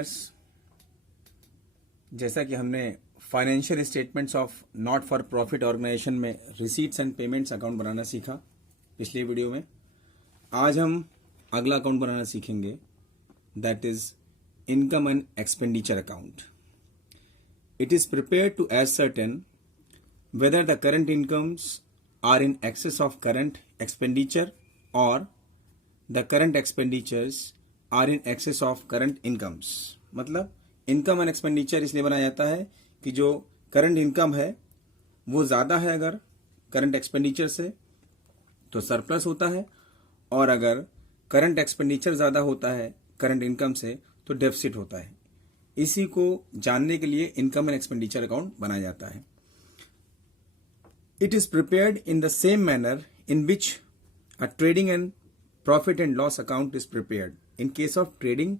Learners, जैसा कि हमने financial statements of not for profit organisation में रिसीट्स एंड पेमेंट्स अकाउंट बनाना सीखा पिछले वीडियो में, आज हम अगला अकाउंट बनाना सीखेंगे, that is income and expenditure account. It is prepared to ascertain whether the current incomes are in excess of current expenditure or the current expenditures are in excess of current incomes. मतलब income and expenditure इसलिए बनाया जाता है कि जो current income है वो ज़्यादा है अगर करंट एक्सपेंडिचर से तो सरप्लस होता है, और अगर करंट एक्सपेंडिचर ज़्यादा होता है करंट इनकम से तो डेफिसिट होता है. इसी को जानने के लिए इनकम एंड एक्सपेंडिचर अकाउंट बनाया जाता है. It is prepared in the same manner in which a trading and profit and loss account is prepared in case of trading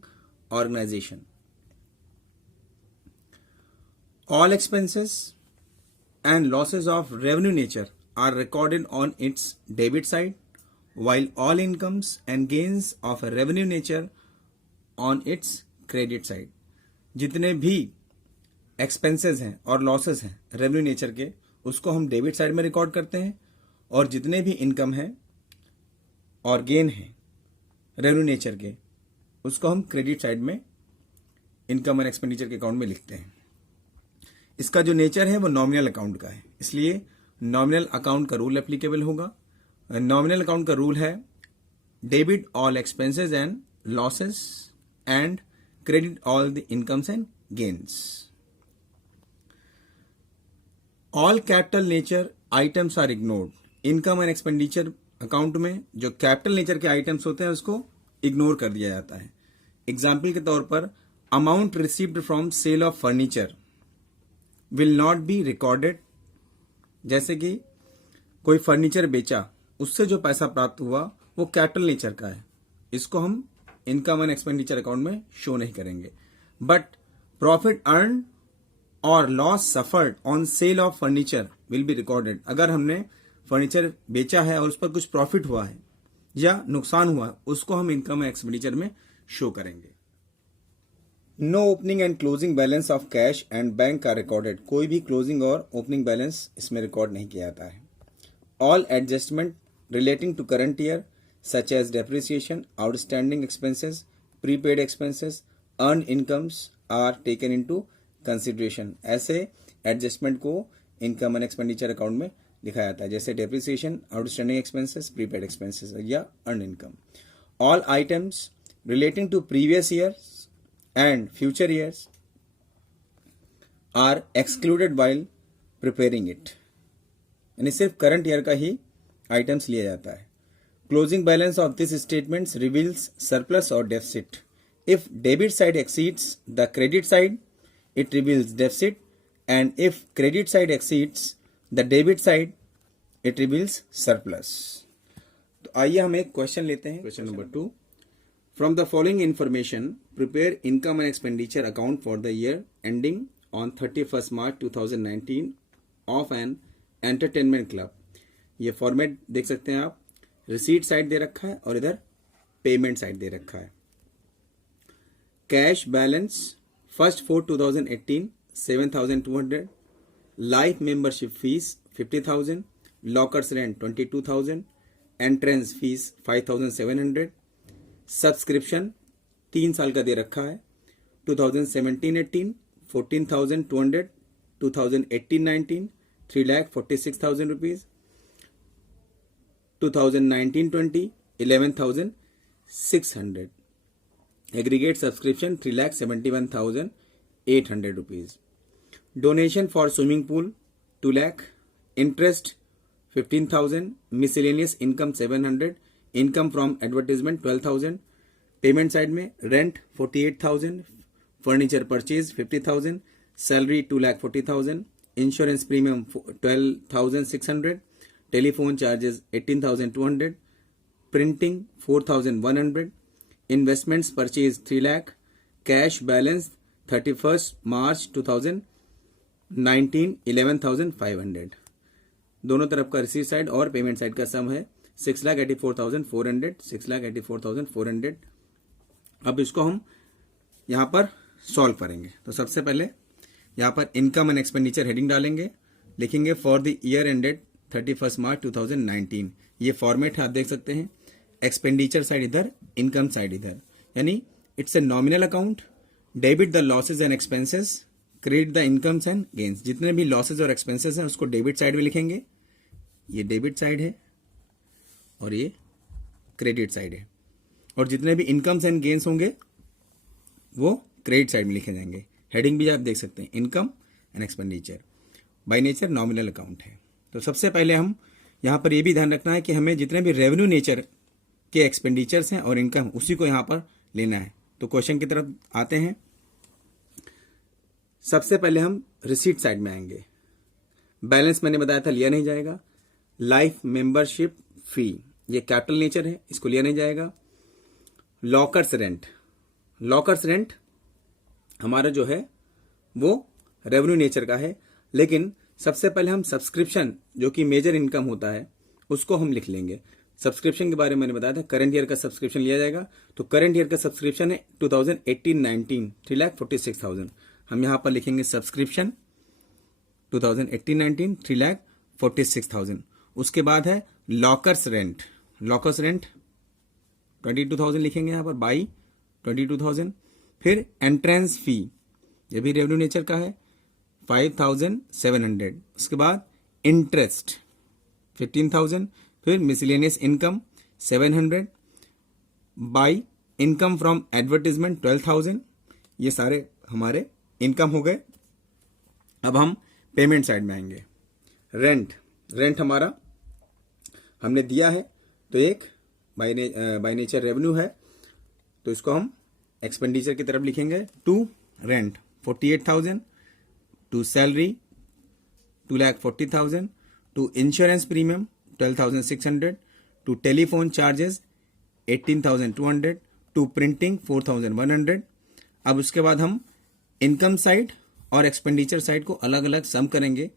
organization. All expenses and losses of revenue nature are recorded on its debit side, while all incomes and gains of a revenue nature on its credit side. जितने भी expenses हैं और losses हैं revenue nature के, उसको हम debit side में record करते हैं, और जितने भी इनकम है और गेन है रेवेन्यू नेचर के, उसको हम क्रेडिट साइड में इनकम एंड एक्सपेंडिचर के अकाउंट में लिखते हैं. इसका जो नेचर है वो नॉमिनल अकाउंट का है, इसलिए नॉमिनल अकाउंट का रूल एप्लीकेबल होगा. नॉमिनल अकाउंट का रूल है debit all expenses and losses and credit all the incomes and gains. All capital nature items are ignored. Income and expenditure account में जो capital nature के items होते हैं उसको इग्नोर कर दिया जाता है. एग्जाम्पल के तौर पर amount received from sale of furniture will not be recorded. जैसे कि कोई फर्नीचर बेचा, उससे जो पैसा प्राप्त हुआ वो कैपिटल नेचर का है, इसको हम इनकम एंड एक्सपेंडिचर अकाउंट में शो नहीं करेंगे. बट प्रॉफिट अर्न और loss suffered on sale of furniture will be recorded. अगर हमने फर्नीचर बेचा है और उस पर कुछ प्रॉफिट हुआ है या नुकसान हुआ है, उसको हम इनकम एक्सपेंडिचर में शो करेंगे. No opening and closing balance of cash and bank are recorded. कोई भी क्लोजिंग और ओपनिंग बैलेंस इसमें रिकॉर्ड नहीं किया जाता है. All adjustment relating to current year such as depreciation, outstanding expenses, prepaid expenses, earn incomes are taken into consideration. ऐसे adjustment को इनकम एंड एक्सपेंडिचर अकाउंट में लिखा जाता है, जैसे depreciation, outstanding expenses, prepaid expenses या earn income. All items relating to previous years and future years are excluded while preparing it. यानी सिर्फ करंट ईयर का ही आइटम्स लिया जाता है. Closing balance of this statements reveals surplus और deficit. If debit side exceeds the credit side, it reveals deficit, and if credit side exceeds the debit side, it reveals surplus. तो आइए हम एक question लेते हैं. Question number 2. From the following information, prepare income and expenditure account for the year ending on 31st March 2019 of an entertainment club. ये format देख सकते हैं आप. रिसीट साइड दे रखा है और इधर पेमेंट साइड दे रखा है. Cash balance First for 2018 7,200, life membership fees 50,000, lockers rent 22,000, entrance fees 5,700, subscription 3 साल का दे रखा है. 2017-18 14,200, 2018-19 3,46,000 rupees, 2019-20 11,600. Aggregate subscription 3,71,800 rupees. Donation for swimming pool 2 lakh. Interest 15,000. Miscellaneous income 700. Income from advertisement 12,000. Payment side में rent 48,000. Furniture purchase 50,000. Salary 2,40,000. Insurance premium 12,600. Telephone charges 18,200. Printing 4,100. Investments purchase 3 lakh. Cash balance 31st March 2019 11,500. दोनों तरफ का receipt side और payment side का सम है 6,84,400. 6,84,400. अब इसको हम यहाँ पर सॉल्व करेंगे। तो सबसे पहले यहाँ पर इनकम एंड एक्सपेंडिचर हेडिंग डालेंगे, लिखेंगे फॉर द ईयर एंडेड 31 मार्च 2019। ये फॉर्मेट है, आप देख सकते हैं। एक्सपेंडिचर साइड इधर, इनकम साइड इधर, यानी it's a nominal account. Debit the losses and expenses, credit the incomes and gains. जितने भी लॉसेज और एक्सपेंसेस हैं उसको डेबिट साइड में लिखेंगे, ये डेबिट साइड है और ये क्रेडिट साइड है। और जितने भी इनकम्स एंड गेन्स होंगे वो क्रेडिट साइड में लिखे जाएंगे। हेडिंग भी आप देख सकते हैं, income and expenditure. By nature nominal account है। तो सबसे पहले हम यहाँ पर ये भी ध्यान रखना है कि हमें जितने भी रेवेन्यू नेचर के एक्सपेंडिचर्स हैं और इनकम, उसी को यहाँ पर लेना है। तो क्वेश्चन की तरफ आते हैं। सबसे पहले हम रिसीट साइड में आएंगे। बैलेंस मैंने बताया था लिया नहीं जाएगा। लाइफ मेंबरशिप फी, ये कैपिटल नेचर है, इसको लिया नहीं जाएगा। लॉकर्स रेंट, लॉकर्स रेंट हमारा जो है वो रेवेन्यू नेचर का है, लेकिन सबसे पहले हम सब्सक्रिप्शन जो कि मेजर इनकम होता है उसको हम लिख लेंगे। सब्सक्रिप्शन के बारे में मैंने बताया था, करंट ईयर का सब्सक्रिप्शन लिया जाएगा। तो करंट ईयर का सब्सक्रिप्शन है 2018-19 3,46,000। हम यहां पर लिखेंगे सब्सक्रिप्शन 2018-19 3,46,000। उसके बाद है लॉकर्स रेंट, लॉकर्स रेंट 22,000 लिखेंगे यहां पर, बाई 22,000। फिर एंट्रेंस फी, ये भी रेवेन्यू नेचर का है, 5,700। उसके बाद इंटरेस्ट 15,000। फिर miscellaneous income 700, by income from advertisement 12,000। ये सारे हमारे इनकम हो गए। अब हम पेमेंट साइड में आएंगे। रेंट, रेंट हमारा हमने दिया है, तो एक बाय नेचर रेवेन्यू है, तो इसको हम एक्सपेंडिचर की तरफ लिखेंगे। To rent 48,000, to salary 2,40,000, to insurance premium 12,600, to telephone charges 18,200, to printing 4,100। अब उसके बाद हम इनकम साइड और एक्सपेंडिचर साइड को अलग अलग सम करेंगे।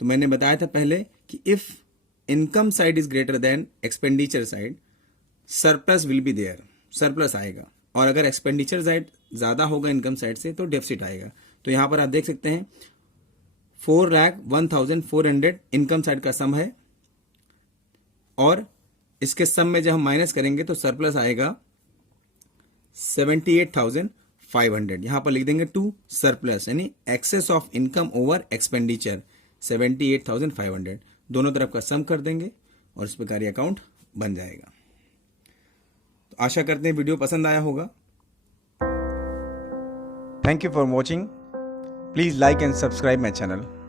तो मैंने बताया था पहले कि if income side is greater than expenditure side, surplus will be there, surplus आएगा। और अगर एक्सपेंडिचर साइड ज्यादा होगा इनकम साइड से तो डेफिसिट आएगा। तो यहां पर आप देख सकते हैं 4,01,400 इनकम साइड का सम है, और इसके सम में जब हम माइनस करेंगे तो सरप्लस आएगा 78,500। यहां पर लिख देंगे टू सरप्लस, यानी excess of income over expenditure 78,500। दोनों तरफ का सम कर देंगे और इस प्रकार ये अकाउंट बन जाएगा। तो आशा करते हैं वीडियो पसंद आया होगा। Thank you for watching. Please like and subscribe my channel.